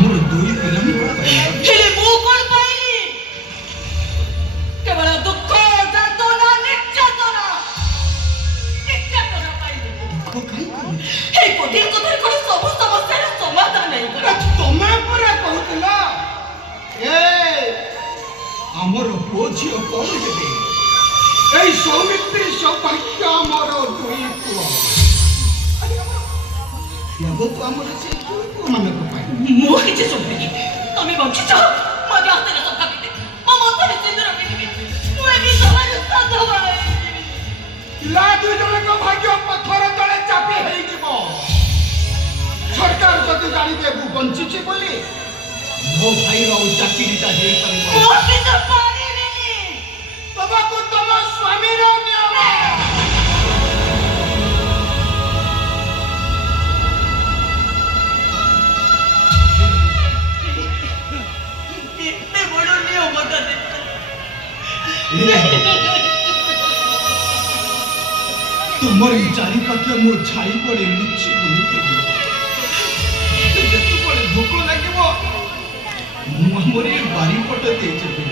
ଆମର ଦୁଇ ପିଲାଙ୍କୁ ହେଲେ ମୁଁ କଣ ପାଇଲି? କେବଳ ଦୁଃଖ, ଯାତନା, ନିର୍ଯାତନା ପାଇଲି। ଦୁଃଖ କାହିଁକି? ଏଇ ଗୋଟିଏ କଥାରେ କଣ ସବୁ ସମସ୍ୟାର ସମାଧାନ ହେଇଗଲା? ତମେ ପରା କହୁଥିଲ ଆମର ପୁଅ ଝିଅ କଣ ହେବେ? এই সৌমিত্রী সৌভাগ্য আমার দুই পুଅ দেব তো আমার সেই দুই পুଅ ମାନଙ୍କ ପାଇଁ ମୁଁ କିଛି ଶୁଣିବିନି। ତମେ ବଞ୍ଚିଛ, ମୋ ହାତରେ ଶଙ୍ଖା ପିନ୍ଧି, ମୋ ମଥାରେ ସିନ୍ଦୁର ପିନ୍ଧିବି, ମୁଁ ଏ ବିଧବାରେ ସଧବା ହେଇଯିବି। ପିଲା ଦୁଇ ଜଣଙ୍କ ଭାଗ୍ୟ ପଥର ତଳେ ଚାପି ହେଇଯିବ। ସରକାର ଯଦି ଜାଣିଦେବୁ ବଞ୍ଚିଛି ବୋଲି ମୋ ଭାଇର ଆଉ ଚାକିରିଟା ହେଇପାରିବ। ମୁଁ କିନ୍ତୁ ପାରିବିନି। ତମକୁ ତମ ସ୍ୱାମୀର ନିୟମ। ଏତେ ବଡ଼ ନିୟମଟା ତୁମରି ଚାରିପାଖେ ମୁଁ ଛାଇ ପଡ଼ି ଲୁଚି ବୁଲୁଥିଲି। ଯେତେବେଳେ ଭୋକ ଲାଗିବ ମୁଁ ଆମର ଏ ବାରିପଟ ଦେଇଯିବି।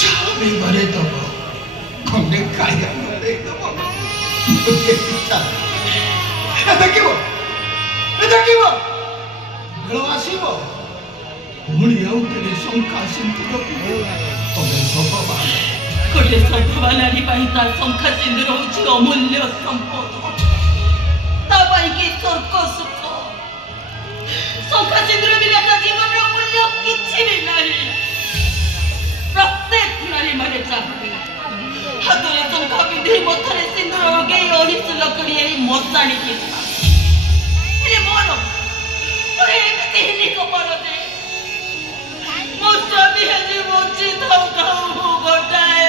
ଛାଇ ଘରେ ଦବ, ଖଣ୍ଡେ ଖାଇବା ଦେଇଦବ। ଦେଖିବ ବେଳ ଆସିବ ପୁଣି ଆଉ ଥରେ ଶଙ୍ଖା ସିନ୍ଦୁର ତମେ ଭଗବାନ। ଗୋଟେ ସଧବା ନାରୀ ପାଇଁ ତା ଶଙ୍ଖା ସିନ୍ଦୁର ହେଉଛି ଅମୂଲ୍ୟ ସମ୍ପଦ। ତା ପାଇଁ କି ସ୍ୱର୍ଗ ସୁଖ। ଶଙ୍ଖା ସିନ୍ଦୁର ବିନା ତା ଜୀବନର ମୂଲ୍ୟ କିଛି ବି ନାହିଁ। ପ୍ରତ୍ୟେକ ନାରୀ ମାନେ ଚାହାନ୍ତି ହାତରେ ଶଙ୍ଖା ପିନ୍ଧି, ମଥାରେ ସିନ୍ଦୁର ଲଗେଇ, ଅହିଶୁଲ କରି ଏଇ ମଶାଣିକି ଯିବା। ହେଲେ ମୋର ଏମିତି ହେଲି କପାଳ ଯେ ମୋ ସ୍ୱାମୀ ଆଜି ବଞ୍ଚି ଥାଉ ଥାଉ ମୁଁ ଗୋଟାଏ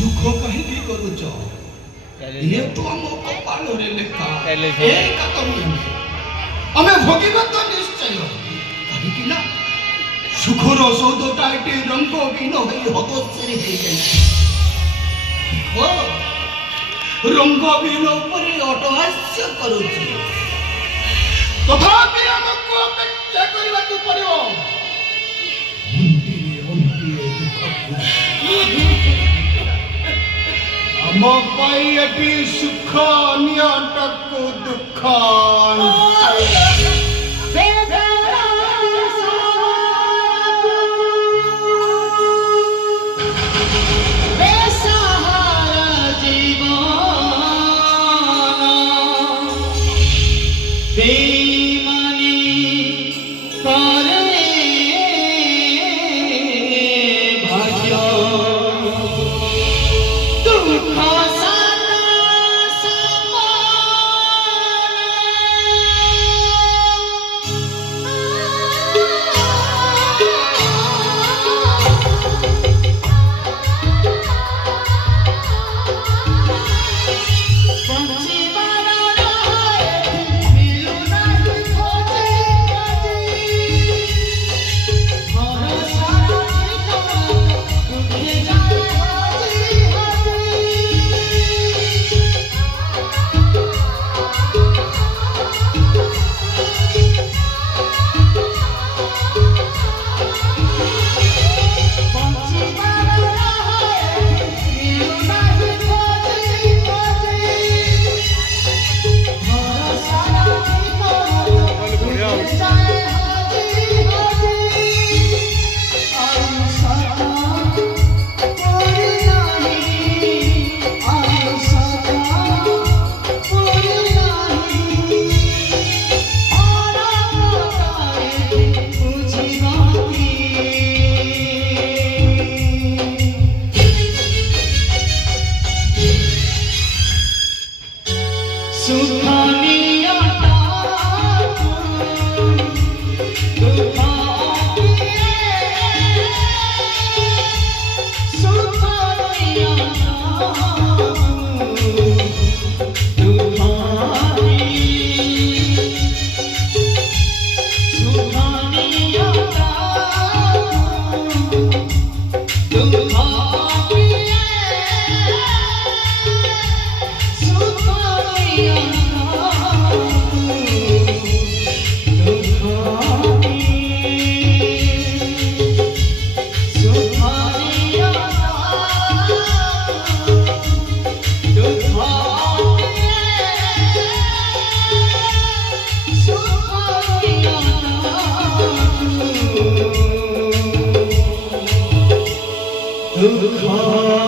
ଦୁଃଖ କାହିଁକି କରୁଛ? ଇଏ ତ ଆମ କପାଳରେ ଲେଖା। ଆମେ ଭୋଗିବା ତ ନିଶ୍ଚୟ। କାହିଁକି ନା ସୁଖର ସୌଦଟା ଏଠି ରଙ୍ଗବିହୀନ ହୋଇ ହତଶ୍ରୀ ହେଇଯାଇଛି। ରଙ୍ଗବିହୀନ ଉପରେ ଅଟହାସ୍ୟ କରୁଛି। ତଥାପି ଆମକୁ ଅପେକ୍ଷା କରିବାକୁ ପଡ଼ିବ। ଆମ ପାଇଁ ଏଠି ସୁଖ ନିଅଣ୍ଟକୁ ଦୁଃଖ। Sukhaniya सुखा